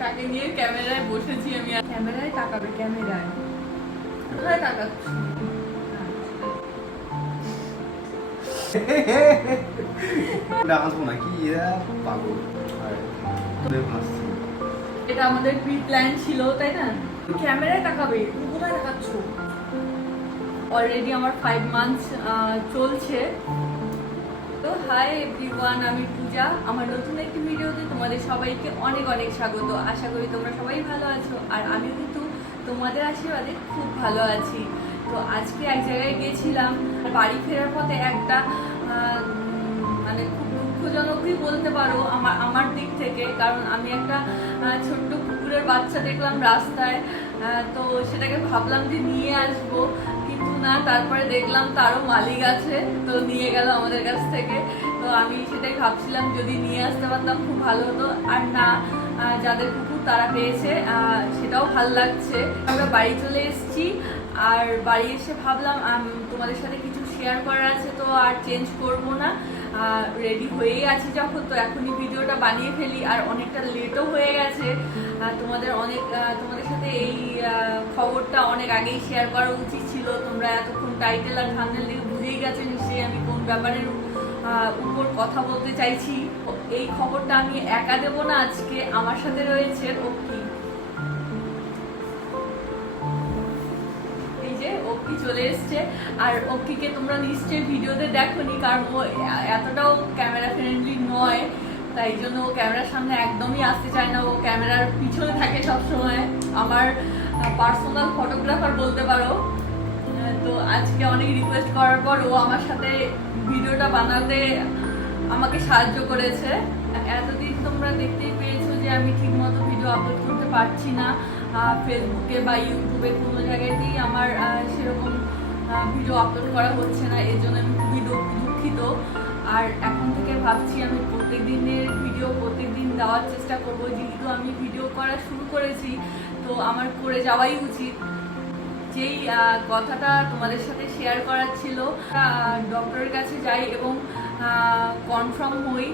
কাকে নিয়ে ক্যামেরায় বসেছি আমি। ক্যামেরায় তাকাবে, ক্যামেরায় কোথায় তাকাচ্ছি? আসবো নাকি পাগল। এটা আমাদের প্রি প্ল্যান ছিল, তাই না? ক্যামেরায় তাকাবে, তুমি কোথায় তাকাচ্ছ? অলরেডি আমার 5 মান্থস চলছে। তো হাই এভরিওয়ান, আমি পূজা। আমার নতুন একটি ভিডিওতে তোমাদের সবাইকে অনেক অনেক স্বাগত। আশা করি তোমরা সবাই ভালো আছো, আর আমিও কিন্তু তোমাদের আশীর্বাদে খুব ভালো আছি। তো আজকে এক জায়গায় গেছিলাম, বাড়ি ফেরার পথে একটা মানে খুব দুঃখজনকই বলতে পারো আমার দিক থেকে, কারণ আমি একটা ছোট্ট কুকুরের বাচ্চা দেখলাম রাস্তায়। তো সেটাকে ভাবলাম যে নিয়ে আসবো, কিন্তু না, তারপরে দেখলাম তারও মালিক আছে, তো নিয়ে গেল আমাদের কাছ থেকে। তো আমি সেটাই ভাবছিলাম, যদি নিয়ে আসতে পারতাম খুব ভালো হতো। আর না, যাদের কুকুর তারা পেয়েছে, সেটাও ভালো লাগছে। আমরা বাড়ি চলে এসেছি, আর বাড়ি এসে ভাবলাম তোমাদের সাথে কিছু শেয়ার করার আছে, তো আর চেঞ্জ করব না। রেডি হয়েই আছি যখন, তো এখনই ভিডিওটা বানিয়ে ফেলি। আর অনেকটা লেটও হয়ে গেছে, তোমাদের সাথে এই খবরটা অনেক আগেই শেয়ার করা উচিত ছিল। তোমরা এতক্ষণ টাইটেল আর থাম্বনেল দেখে বুঝেই গেছো নিশ্চয়ই আমি কোন ব্যাপারের উপর কথা বলতে চাইছি। এই খবরটা আমি একা দেবো না, আজকে আমার সাথে রয়েছে অক্কি। অক্কি চলে এসছে, আর অক্কিকে তোমরা নিশ্চয়ই ভিডিওতে দেখোনি, কারণ ও এতটাও ক্যামেরা ফ্রেন্ডলি নয়, তাই জন্য ও ক্যামেরার সামনে একদমই আসতে চায় না। ও ক্যামেরার পিছনে থাকে সবসময়, আমার পার্সোনাল ফটোগ্রাফার বলতে পারো। তো আজকে অনেক রিকোয়েস্ট করার পর ও আমার সাথে ভিডিওটা বানাতে আমাকে সাহায্য করেছে। এতদিন তোমরা দেখতেই পেয়েছো যে আমি ঠিকমতো ভিডিও আপলোড করতে পারছি না ফেসবুকে বা ইউটিউবে, কোনো জায়গাতেই আমার সেরকম ভিডিও আপলোড করা হচ্ছে না। এর জন্য আমি খুবই দুঃখিত। আর এখন থেকে ভাবছি আমি প্রত্যেক দিনের ভিডিও প্রত্যেক দিন দেওয়ার চেষ্টা করবো। যেহেতু আমি ভিডিও করা শুরু করেছি, তো আমার করে যাওয়াই উচিত। যেই কথাটা তোমাদের সাথে শেয়ার করার ছিল, ডক্টরের কাছে যাই এবং কনফার্ম হই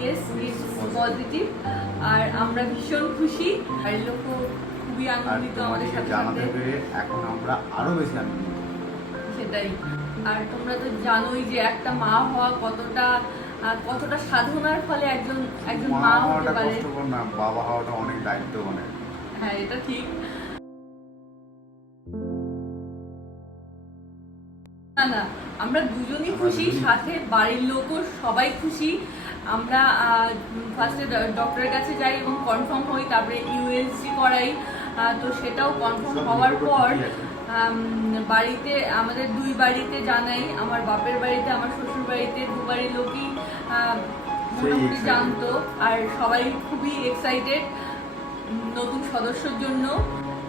ইয়েস ইটস পজিটিভ। আর আমরা ভীষণ খুশি, বাড়ির লোকও খুবই আনন্দিত আমাদের সাথে জানাতে পেরে। এখন আমরা আরো বেশি আনন্দিত। সেটাই। আর তোমরা তো জানোই যে একটা মা হওয়া কতটা সাধনার ফলে একজন মা হতে পারে। কষ্টকর না, বাবা হওয়াটা অনেক দায়িত্ব। মানে হ্যাঁ, এটা ঠিক। না, আমরা দুজনই খুশি, সাথে বাড়ির লোকও সবাই খুশি। আমরা ফার্স্টে ডক্টরের কাছে যাই এবং কনফার্ম হই, তারপরে ইউএসজি করাই। তো সেটাও কনফার্ম হওয়ার পর বাড়িতে, আমাদের দুই বাড়িতে জানাই, আমার বাপের বাড়িতে, আমার শ্বশুর বাড়িতে, দু বাড়ির লোকই মোটামুটি জানতো। আর সবাই খুবই এক্সাইটেড নতুন সদস্যর জন্য।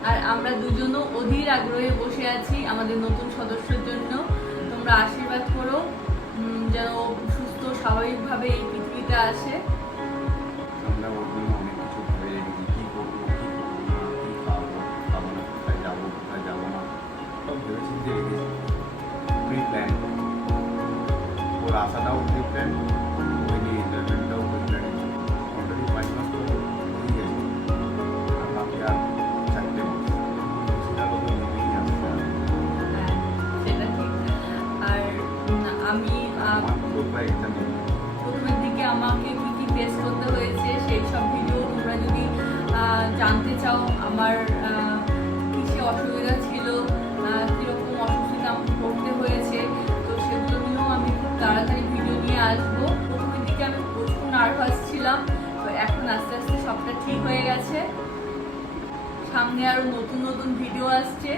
আর আমরা দুজনও অধীর আগ্রহে বসে আছি আমাদের নতুন সদস্যর জন্য। তোমরা আশীর্বাদ করো যেন সুস্থ স্বাভাবিকভাবে এই পৃথিবীতে আসে। আমরা ওর জন্য অনেক কিছু ভেবে রেখেছি, কি করবো, কি খাবো, খাবো না, কোথায় যাবো, কোথায় যাবো না, সব ভেবে চিন্তে রেখেছি। প্রি প্ল্যান, ওর আশাটাও প্রি প্ল্যান, ওই নিয়ে এন্টারটেনটাও প্রি প্ল্যান। অলরেডি 5 মাস তো হয়ে গেছে, আর বাকি আর 4টে মাস, সেটা কত নেমেই আসছে। সেটা ঠিক। আর আমি প্রথমের দিকে আমাকে কি কি ফেস করতে হয়েছে সেই সব ভিডিও তোমরা যদি জানতে চাও, আমার কিসে অসুবিধা ছিল, কীরকম অসুবিধা আমাকে পড়তে হয়েছে, তো সেগুলো নিয়েও আমি খুব তাড়াতাড়ি ভিডিও নিয়ে আসবো। প্রথমের দিকে আমি প্রচুর নার্ভাস ছিলাম, তো এখন আস্তে আস্তে সবটা ঠিক হয়ে গেছে। সামনে আরো নতুন নতুন ভিডিও আসছে।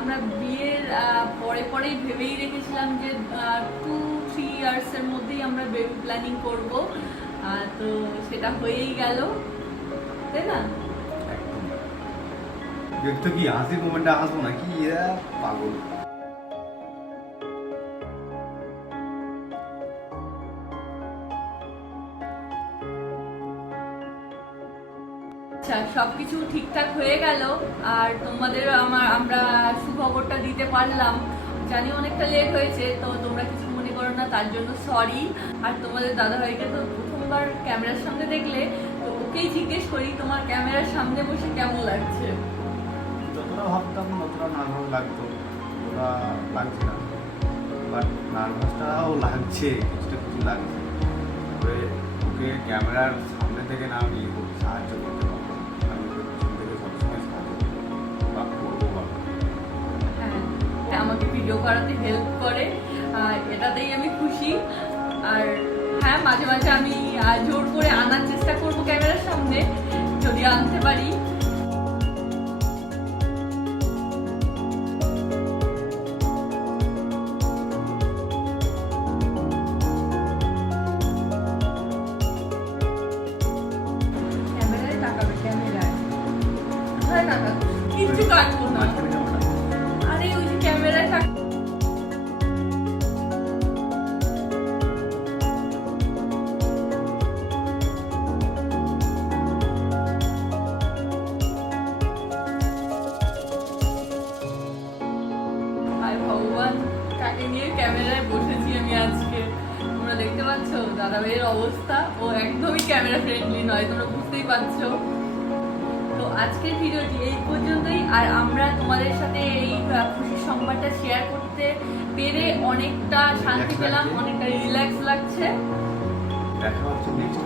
আমরা বিয়ের পরেই ভেবেই রেখেছিলাম যে 2-3 ইয়ার্সের মধ্যেই আমরা বেবি প্ল্যানিং করব। তো সেটা হয়েই গেল, তাই না? একদম কি হাসির মোমেন্টে হাসবো নাকি পাগল। আচ্ছা, সবকিছু ঠিকঠাক হয়ে গেল, আর তোমাদের আমরা সুখবরটা দিতে পারলাম। জানি অনেকটা লেট হয়েছে, তো তোমরা কিছু মনে করো পারো না, তার জন্য সরি। আর তোমাদের দাদাভাইকে তো প্রথমবার ক্যামেরার সামনে দেখলে, তো ওকেই জিজ্ঞেস করি তোমার ক্যামেরার সামনে বসে কেমন লাগছে। যতটা ভাবতাম ততটা নার্ভাস লাগতো, ওরা লাগছে না, বাট নার্ভাসটাও লাগছে, কিছুটা কিছু লাগছে। তবে ওকে ক্যামেরার সামনে থেকে না আমি ওকে সাহায্য করতে পারবো, আমি ওকে পিছন থেকে সবসময় সাহায্য করবো বা করবো বা হ্যাঁ, আমাকে ভিডিও করাতে হেল্প করে, এটাতেই আমি খুশি। আর হ্যাঁ, মাঝে মাঝে আমি জোর করে আনার চেষ্টা করবো ক্যামেরার সামনে, যদি আনতে পারি। ক্যামেরায় তাকাবে, ক্যামেরায় হয় না, কিচ্ছু কাটবো না। মাঝখানে ক্যামেরা। আরে ওই যে ক্যামেরায় তাক হায় ভগবান, কাকে নিয়ে ক্যামেরায় বসেছি আমি আজকে। তোমরা দেখতে পাচ্ছ দাদা ভাইয়ের অবস্থা, ও একদমই ক্যামেরা ফ্রেন্ডলি নয়, তোমরা বুঝতেই পারছো। তো আজকের ভিডিওটি এই পর্যন্তই। আর আমরা তোমাদের সাথে এই খুশির সংবাদটা শেয়ার করতে পেরে অনেকটা শান্তি পেলাম, অনেকটা রিল্যাক্স লাগছে। দেখা হচ্ছে নেক্সট